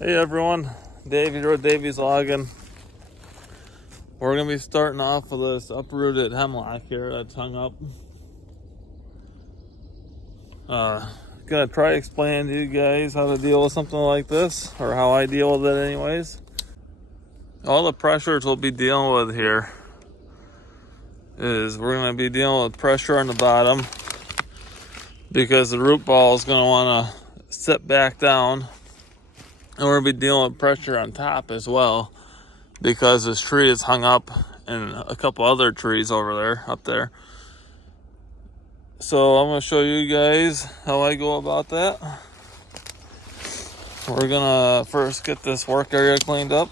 Hey everyone, Davey or Davey's logging. We're gonna be starting off with this uprooted hemlock here that's hung up. Gonna try explaining to you guys how to deal with something like this, or how I deal with it anyways. All the pressures we'll be dealing with here is we're gonna be dealing with pressure on the bottom because the root ball is gonna wanna sit back down, and we're gonna be dealing with pressure on top as well, because this tree is hung up and a couple other trees up there. So I'm going to show you guys how I go about that. We're going to first get this work area cleaned up.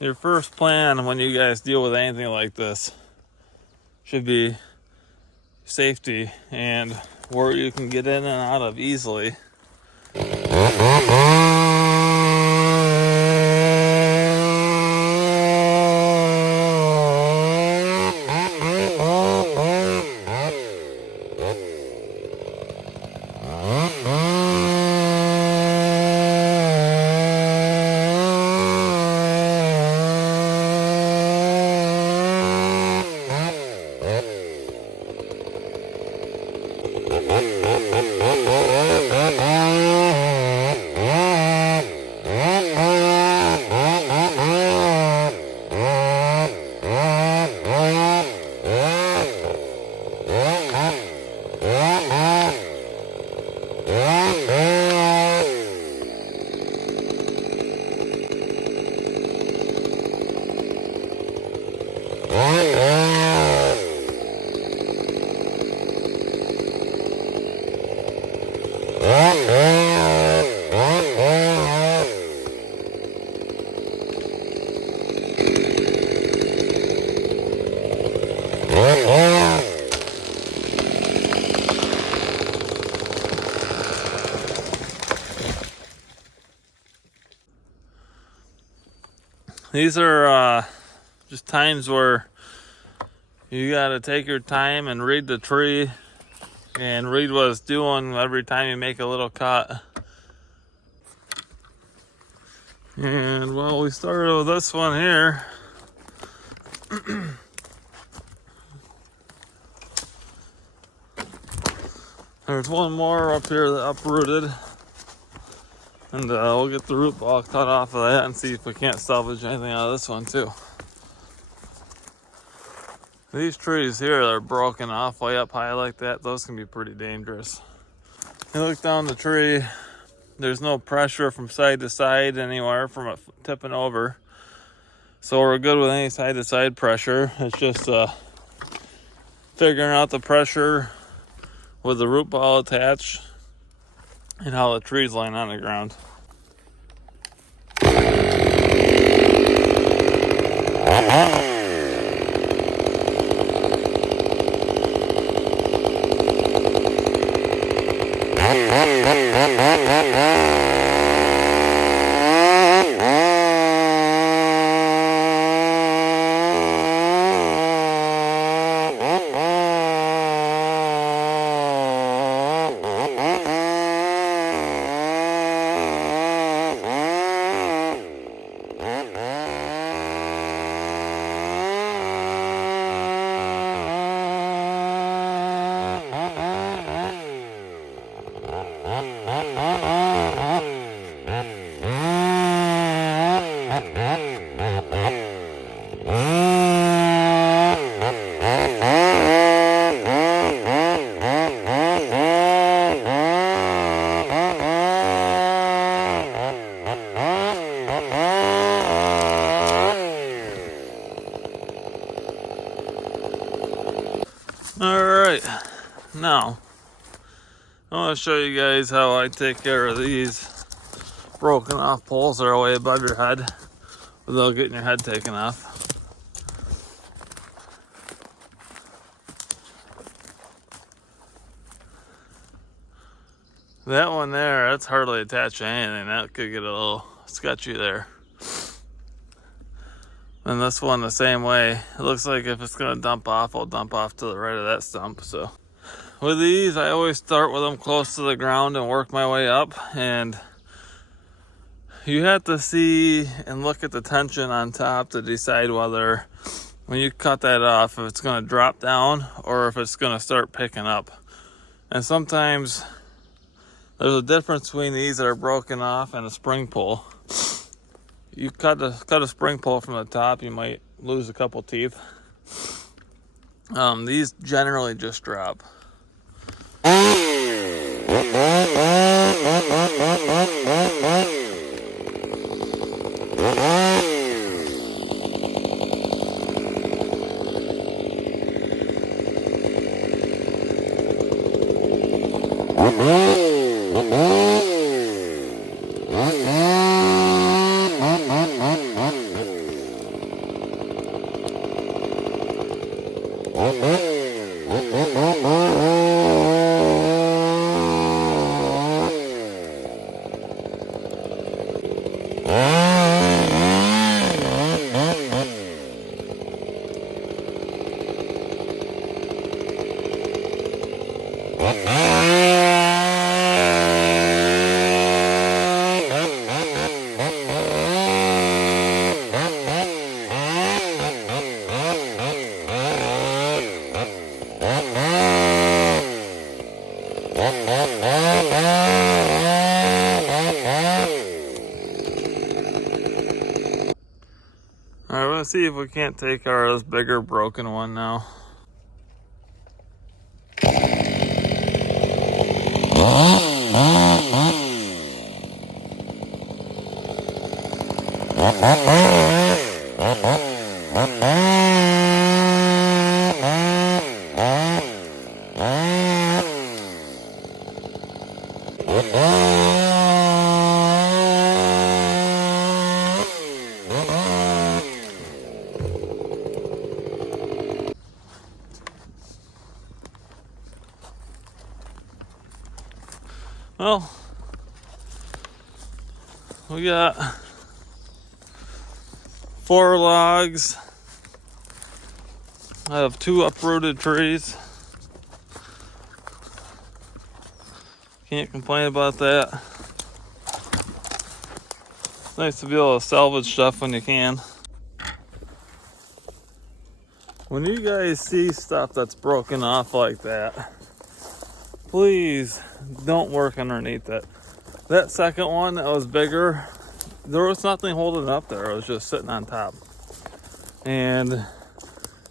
Your first plan when you guys deal with anything like this should be safety and where you can get in and out of easily. These are just times where you gotta take your time and read the tree and read what it's doing every time you make a little cut. And well, we started with this one here. There's one more up here that uprooted, and we'll get the root ball cut off of that and see if we can't salvage anything out of this one too. These trees here that are broken off way up high like that, those can be pretty dangerous. You look down the tree, there's no pressure from side to side anywhere from it tipping over. So we're good with any side to side pressure. It's just figuring out the pressure with the root ball attached and how the tree's laying on the ground. Alright, now I want to show you guys how I take care of these broken off poles that are way above your head without getting your head taken off. That one there, that's hardly attached to anything. That could get a little sketchy there. And this one the same way. It looks like if it's gonna dump off, I'll dump off to the right of that stump. So with these, I always start with them close to the ground and work my way up. And you have to see and look at the tension on top to decide whether, when you cut that off, if it's gonna drop down or if it's gonna start picking up. And sometimes there's a difference between these that are broken off and a spring pull. You cut a spring pull from the top, you might lose a couple teeth. These generally just drop. Alright, let's see if we can't take care of this bigger broken one now. Well, we got 4 logs. I have 2 uprooted trees. Can't complain about that. It's nice to be able to salvage stuff when you can. When you guys see stuff that's broken off like that, please don't work underneath it. That second one that was bigger, there was nothing holding it up there. It was just sitting on top. And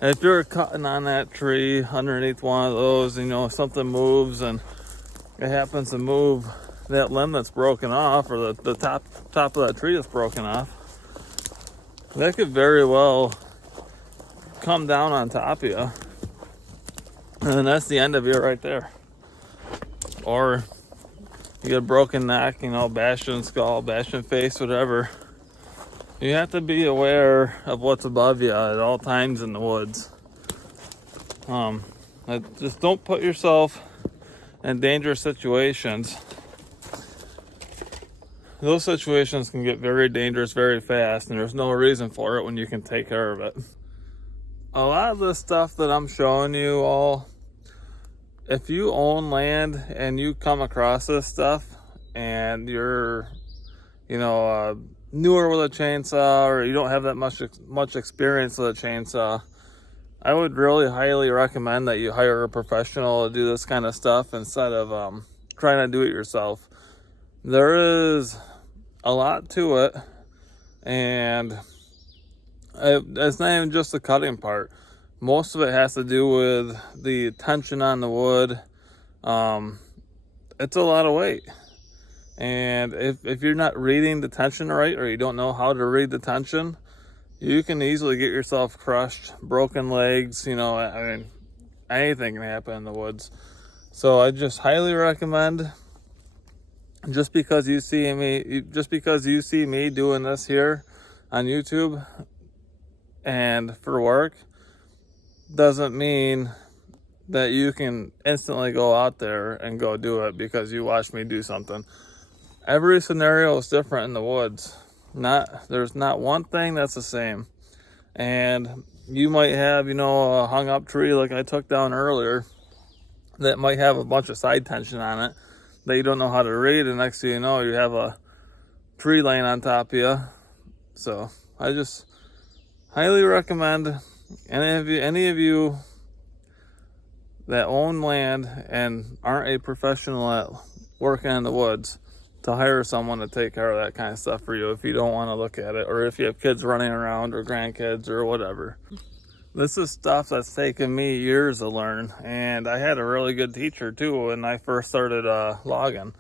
if you're cutting on that tree underneath one of those, you know, something moves and it happens to move that limb that's broken off, or the top of that tree that's broken off, that could very well come down on top of you. And that's the end of you right there. Or you get a broken neck, you know, bastion skull, bastion face, whatever. You have to be aware of what's above you at all times in the woods. Just don't put yourself in dangerous situations. Those situations can get very dangerous very fast, and there's no reason for it when you can take care of it. A lot of the stuff that I'm showing you all, if you own land and you come across this stuff and you're, you know, newer with a chainsaw, or you don't have that much experience with a chainsaw, I would really highly recommend that you hire a professional to do this kind of stuff instead of trying to do it yourself. There is a lot to it, and it's not even just the cutting part. Most of it has to do with the tension on the wood. It's a lot of weight. And if you're not reading the tension right, or you don't know how to read the tension, you can easily get yourself crushed, broken legs, you know, I mean, anything can happen in the woods. So I just highly recommend, just because you see me doing this here on YouTube and for work, doesn't mean that you can instantly go out there and go do it because you watch me do something. Every scenario is different in the woods. There's not one thing that's the same. And you might have, you know, a hung up tree like I took down earlier that might have a bunch of side tension on it that you don't know how to read, and next thing you know, you have a tree laying on top of you. So I just highly recommend any of you that own land and aren't a professional at working in the woods, to hire someone to take care of that kind of stuff for you if you don't want to look at it, or if you have kids running around or grandkids or whatever. This is stuff that's taken me years to learn, and I had a really good teacher too when I first started logging.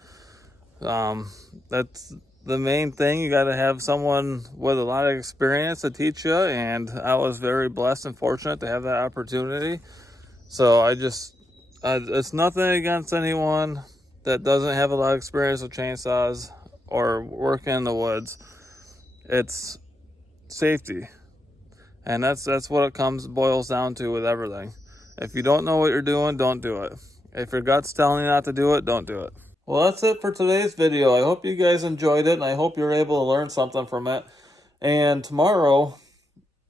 That's the main thing. You got to have someone with a lot of experience to teach you, and I was very blessed and fortunate to have that opportunity. So it's nothing against anyone that doesn't have a lot of experience with chainsaws or working in the woods. It's safety. And that's what it boils down to with everything. If you don't know what you're doing, don't do it. If your gut's telling you not to do it, don't do it. Well, that's it for today's video. I hope you guys enjoyed it, and I hope you're able to learn something from it. And tomorrow,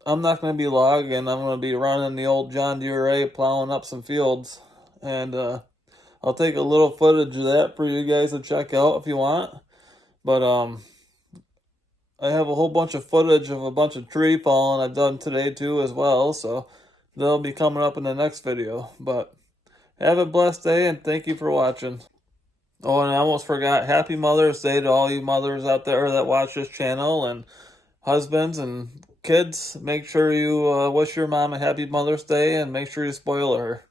I'm not going to be logging. I'm going to be running the old John Deere plowing up some fields. And I'll take a little footage of that for you guys to check out if you want. But I have a whole bunch of footage of a bunch of tree falling I've done today too as well, so they'll be coming up in the next video. But have a blessed day, and thank you for watching. Oh, and I almost forgot, happy Mother's Day to all you mothers out there that watch this channel, and husbands and kids. Make sure you wish your mom a happy Mother's Day, and make sure you spoil her.